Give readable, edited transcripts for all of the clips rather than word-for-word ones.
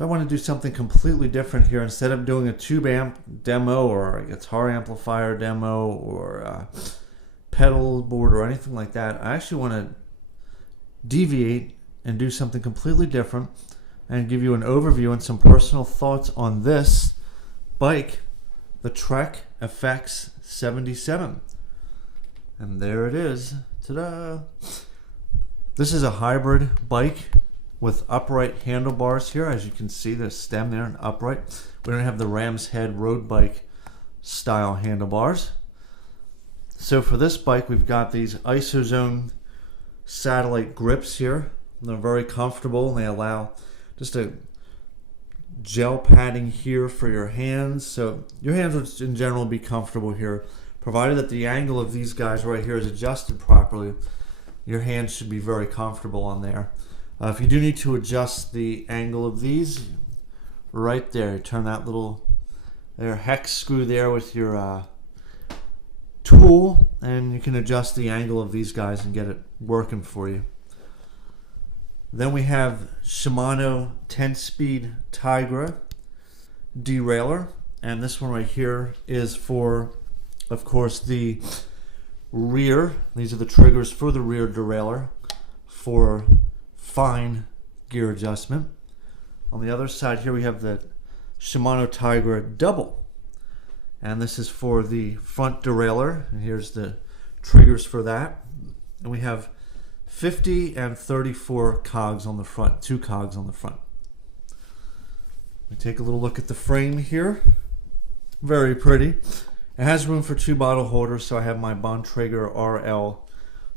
So I want to do something completely different here. Instead of doing a tube amp demo or a guitar amplifier demo or a pedal board or anything like that, I actually want to deviate and do something completely different and give you an overview and some personal thoughts on this bike, the Trek FX 77. And there it is. Ta-da! This is a hybrid bike with upright handlebars here. As you can see, the stem there and upright. We don't have the Ram's Head road bike style handlebars. So for this bike, we've got these IsoZone satellite grips here. They're very comfortable and they allow just a gel padding here for your hands. So your hands would in general be comfortable here, provided that the angle of these guys right here is adjusted properly. Your hands should be very comfortable on there. If you do need to adjust the angle of these, right there, turn that little hex screw there with your tool, and you can adjust the angle of these guys and get it working for you. Then we have Shimano 10-speed Tigra derailleur, and this one right here is for, of course, the rear. These are the triggers for the rear derailleur for fine gear adjustment. On the other side here we have the Shimano Tigra Double, and this is for the front derailleur, and here's the triggers for that. And we have 50 and 34 cogs on the front, 2 cogs on the front. We take a little look at the frame here. Very pretty. It has room for 2 bottle holders, so I have my Bontrager RL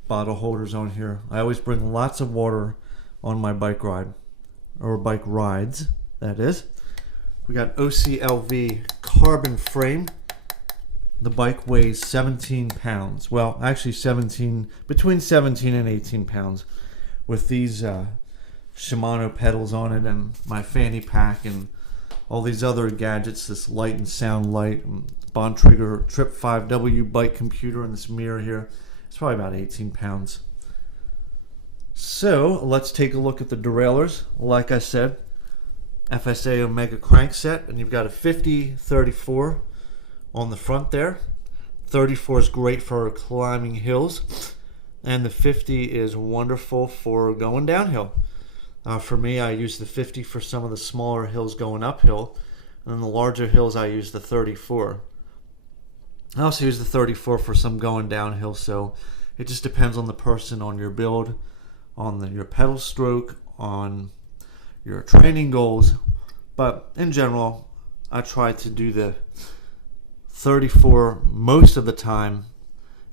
bottle holders on here. I always bring lots of water on my bike ride, or bike rides, that is. We got OCLV carbon frame. The bike weighs 17 pounds. Well, actually between 17 and 18 pounds, with these Shimano pedals on it and my fanny pack and all these other gadgets, this light and sound light, and Bontrager Trip 5W bike computer, and this mirror here. It's probably about 18 pounds. So let's take a look at the derailleurs. Like I said, FSA Omega crankset, and you've got a 50-34 on the front there. 34 is great for climbing hills, and the 50 is wonderful for going downhill. For me, I use the 50 for some of the smaller hills going uphill, and then the larger hills I use the 34. I also use the 34 for some going downhill, so it just depends on the person, on your build, on your pedal stroke, on your training goals. But in general, I try to do the 34 most of the time,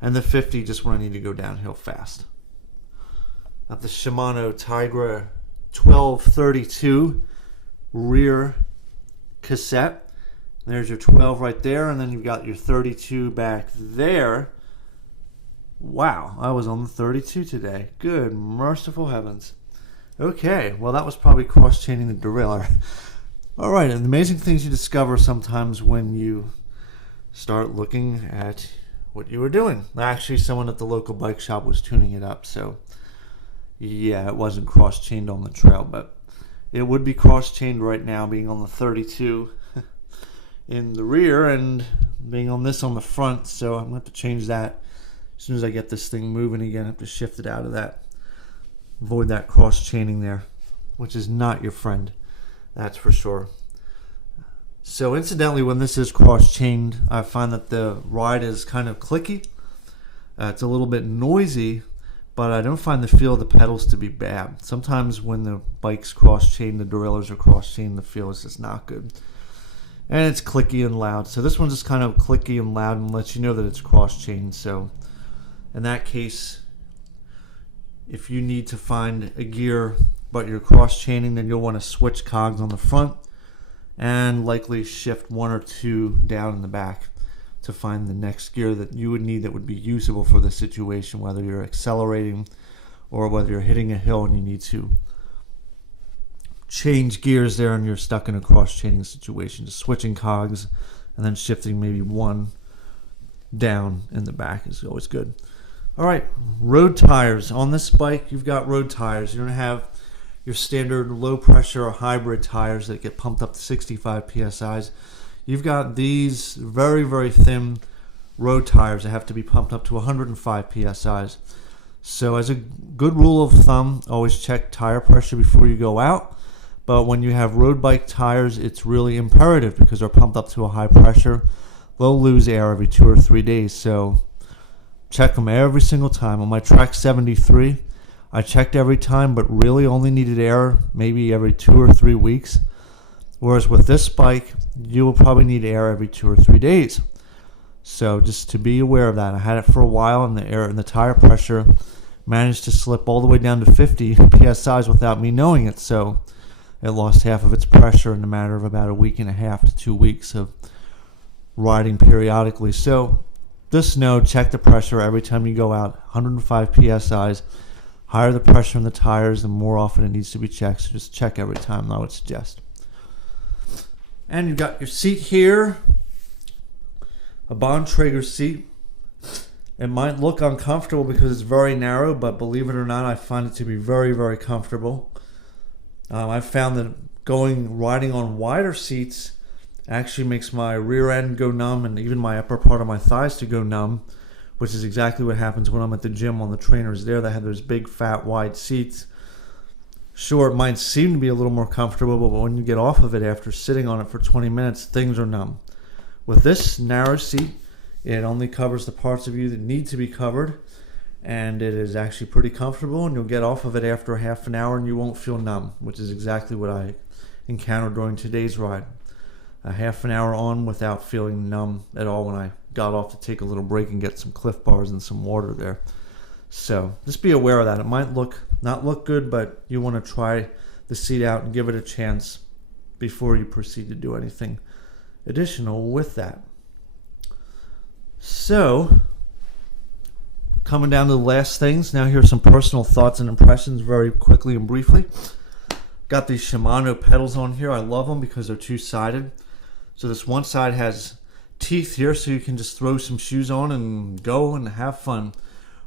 and the 50 just when I need to go downhill fast. Got the Shimano Tigra 1232 rear cassette. There's your 12 right there, and then you've got your 32 back there. Wow, I was on the 32 today. Good merciful heavens. Okay, well that was probably cross-chaining the derailleur. Alright, and the amazing things you discover sometimes when you start looking at what you were doing. Actually, someone at the local bike shop was tuning it up, so yeah, it wasn't cross-chained on the trail, but it would be cross-chained right now, being on the 32 in the rear and being on this on the front, so I'm going to have to change that as soon as I get this thing moving again. I have to shift it out of that. Avoid that cross-chaining there, which is not your friend, that's for sure. So incidentally, when this is cross-chained, I find that the ride is kind of clicky. It's a little bit noisy, but I don't find the feel of the pedals to be bad. Sometimes when the bike's cross-chained, the derailleurs are cross-chained, the feel is just not good. And it's clicky and loud. So this one's just kind of clicky and loud and lets you know that it's cross-chained. So in that case, if you need to find a gear but you're cross-chaining, then you'll want to switch cogs on the front and likely shift 1 or 2 down in the back to find the next gear that you would need that would be usable for the situation, whether you're accelerating or whether you're hitting a hill and you need to change gears there and you're stuck in a cross-chaining situation. Just switching cogs and then shifting maybe 1 down in the back is always good. All right, road tires. On this bike, you've got road tires. You don't have your standard low pressure or hybrid tires that get pumped up to 65 psi's. You've got these very, very thin road tires that have to be pumped up to 105 psi's. So as a good rule of thumb, always check tire pressure before you go out. But when you have road bike tires, it's really imperative because they're pumped up to a high pressure. They'll lose air every 2 or 3 days. So check them every single time. On my Trek 73, I checked every time, but really only needed air maybe every 2 or 3 weeks. Whereas with this bike, you will probably need air every 2 or 3 days. So just to be aware of that. I had it for a while, and the air and the tire pressure managed to slip all the way down to 50 psi's without me knowing it. So it lost half of its pressure in a matter of about a week and a half to 2 weeks of riding periodically. So just know, check the pressure every time you go out. 105 psi's. Higher the pressure in the tires, the more often it needs to be checked. So just check every time, I would suggest. And you've got your seat here. A Bontrager seat. It might look uncomfortable because it's very narrow, but believe it or not, I find it to be very, very comfortable. I've found that riding on wider seats actually makes my rear end go numb and even my upper part of my thighs to go numb, which is exactly what happens when I'm at the gym on the trainers there that have those big, fat, wide seats. Sure, it might seem to be a little more comfortable, but when you get off of it after sitting on it for 20 minutes, things are numb. With this narrow seat, it only covers the parts of you that need to be covered, and it is actually pretty comfortable, and you'll get off of it after a half an hour and you won't feel numb, which is exactly what I encountered during today's ride. A half an hour on without feeling numb at all when I got off to take a little break and get some Cliff Bars and some water there. So just be aware of that. It might not look good, but you want to try the seat out and give it a chance before you proceed to do anything additional with that. So coming down to the last things, now here's some personal thoughts and impressions very quickly and briefly. Got these Shimano pedals on here. I love them because they're two-sided. So this one side has teeth here, so you can just throw some shoes on and go and have fun.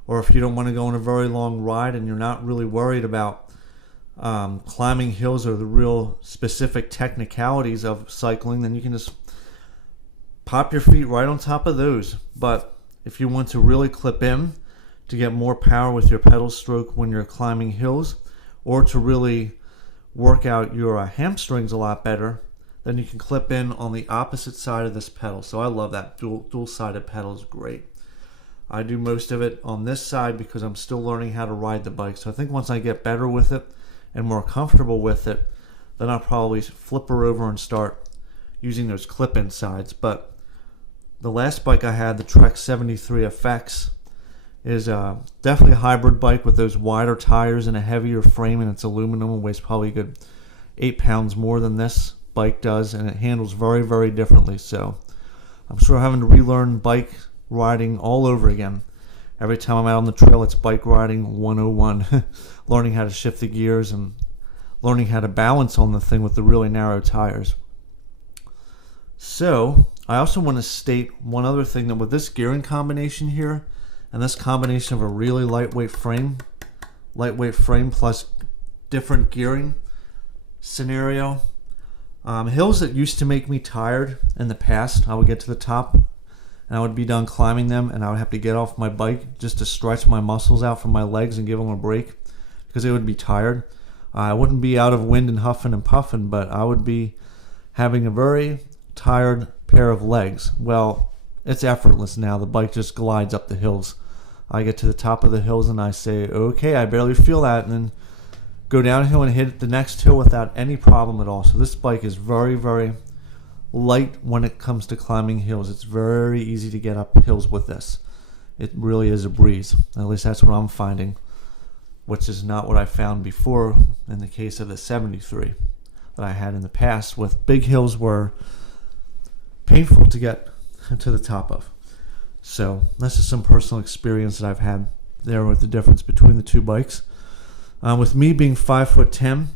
Or if you don't want to go on a very long ride and you're not really worried about climbing hills or the real specific technicalities of cycling, then you can just pop your feet right on top of those. But if you want to really clip in to get more power with your pedal stroke when you're climbing hills, or to really work out your hamstrings a lot better, then you can clip in on the opposite side of this pedal. So I love that dual-sided pedal is great. I do most of it on this side because I'm still learning how to ride the bike. So I think once I get better with it and more comfortable with it, then I'll probably flip her over and start using those clip-in sides. But the last bike I had, the Trek 73 FX, is definitely a hybrid bike with those wider tires and a heavier frame, and it's aluminum and weighs probably a good 8 pounds more than this bike does, and it handles very, very differently. So I'm sure having to relearn bike riding all over again. Every time I'm out on the trail, it's bike riding 101. Learning how to shift the gears and learning how to balance on the thing with the really narrow tires. So I also want to state one other thing, that with this gearing combination here and this combination of a really lightweight frame plus different gearing scenario, hills that used to make me tired in the past, I would get to the top and I would be done climbing them and I would have to get off my bike just to stretch my muscles out from my legs and give them a break because they would be tired. I wouldn't be out of wind and huffing and puffing, but I would be having a very tired pair of legs. Well, it's effortless now. The bike just glides up the hills. I get to the top of the hills and I say, okay, I barely feel that, and then go downhill and hit the next hill without any problem at all. So this bike is very, very light when it comes to climbing hills. It's very easy to get up hills with this. It really is a breeze. At least that's what I'm finding, which is not what I found before in the case of the 73 that I had in the past, with big hills were painful to get to the top of. So that's just some personal experience that I've had there with the difference between the two bikes. With me being 5'10",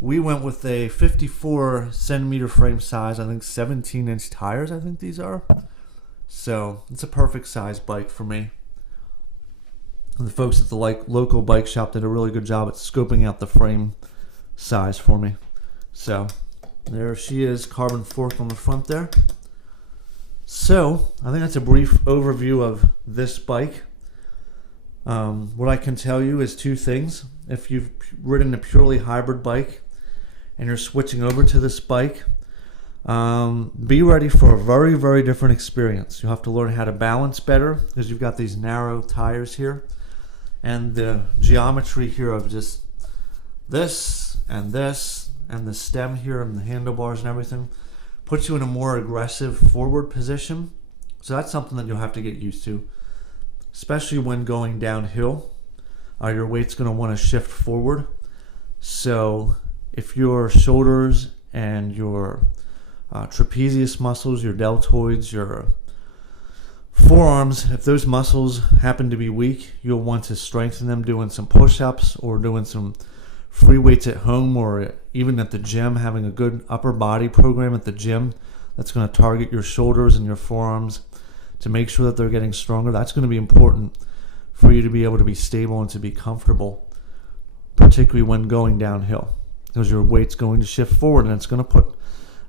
we went with a 54 centimeter frame size, I think 17-inch tires, I think these are. So it's a perfect size bike for me. And the folks at the local bike shop did a really good job at scoping out the frame size for me. So there she is, carbon fork on the front there. So I think that's a brief overview of this bike. What I can tell you is two things. If you've ridden a purely hybrid bike and you're switching over to this bike, be ready for a very, very different experience. You'll have to learn how to balance better because you've got these narrow tires here, and the geometry here of just this and the stem here and the handlebars and everything puts you in a more aggressive forward position. So that's something that you'll have to get used to, especially when going downhill. Your weight's going to want to shift forward. So if your shoulders and your trapezius muscles, your deltoids, your forearms, if those muscles happen to be weak, you'll want to strengthen them doing some push-ups or doing some free weights at home, or even at the gym, having a good upper body program at the gym that's going to target your shoulders and your forearms to make sure that they're getting stronger. That's going to be important for you to be able to be stable and to be comfortable, particularly when going downhill, because your weight's going to shift forward and it's going to put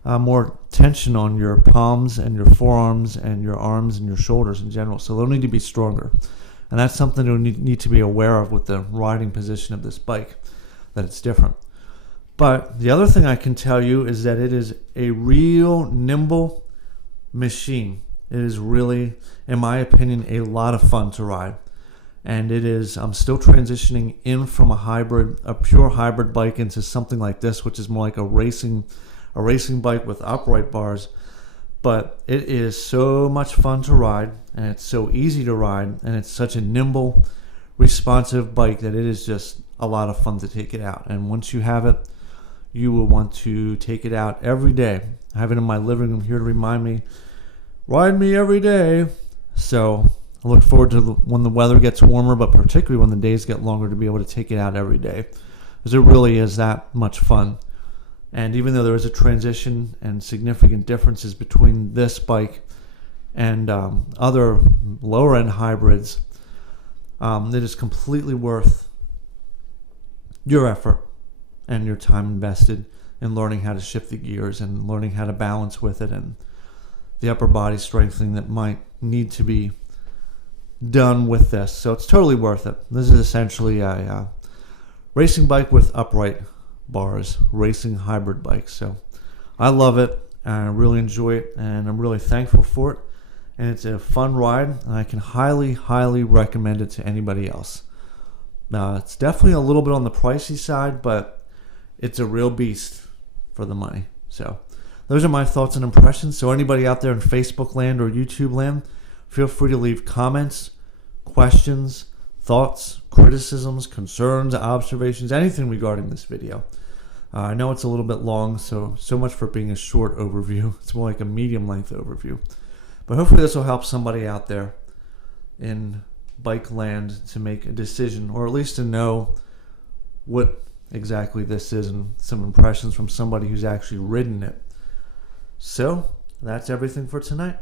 more tension on your palms and your forearms and your arms and your shoulders in general. So they'll need to be stronger. And that's something you'll need to be aware of with the riding position of this bike, that it's different. But the other thing I can tell you is that it is a real nimble machine. It is really, in my opinion, a lot of fun to ride. And it is, I'm still transitioning in from a pure hybrid bike into something like this, which is more like a racing bike with upright bars. But it is so much fun to ride, and it's so easy to ride, and it's such a nimble, responsive bike that it is just a lot of fun to take it out. And once you have it, you will want to take it out every day. I have it in my living room here to remind me, ride me every day. So I look forward to when the weather gets warmer, but particularly when the days get longer, to be able to take it out every day, because it really is that much fun. And even though there is a transition and significant differences between this bike and other lower end hybrids, it is completely worth your effort and your time invested in learning how to shift the gears and learning how to balance with it, and the upper body strengthening that might need to be done with this. So it's totally worth it. This is essentially a racing bike with upright bars, racing hybrid bike. So I love it. I really enjoy it, and I'm really thankful for it. And it's a fun ride, and I can highly, highly recommend it to anybody else. It's definitely a little bit on the pricey side, but it's a real beast for the money. So those are my thoughts and impressions. So anybody out there in Facebook land or YouTube land, feel free to leave comments, questions, thoughts, criticisms, concerns, observations, anything regarding this video. I know it's a little bit long, so much for being a short overview. It's more like a medium length overview. But hopefully this will help somebody out there in bike land to make a decision, or at least to know what exactly this is and some impressions from somebody who's actually ridden it. So that's everything for tonight.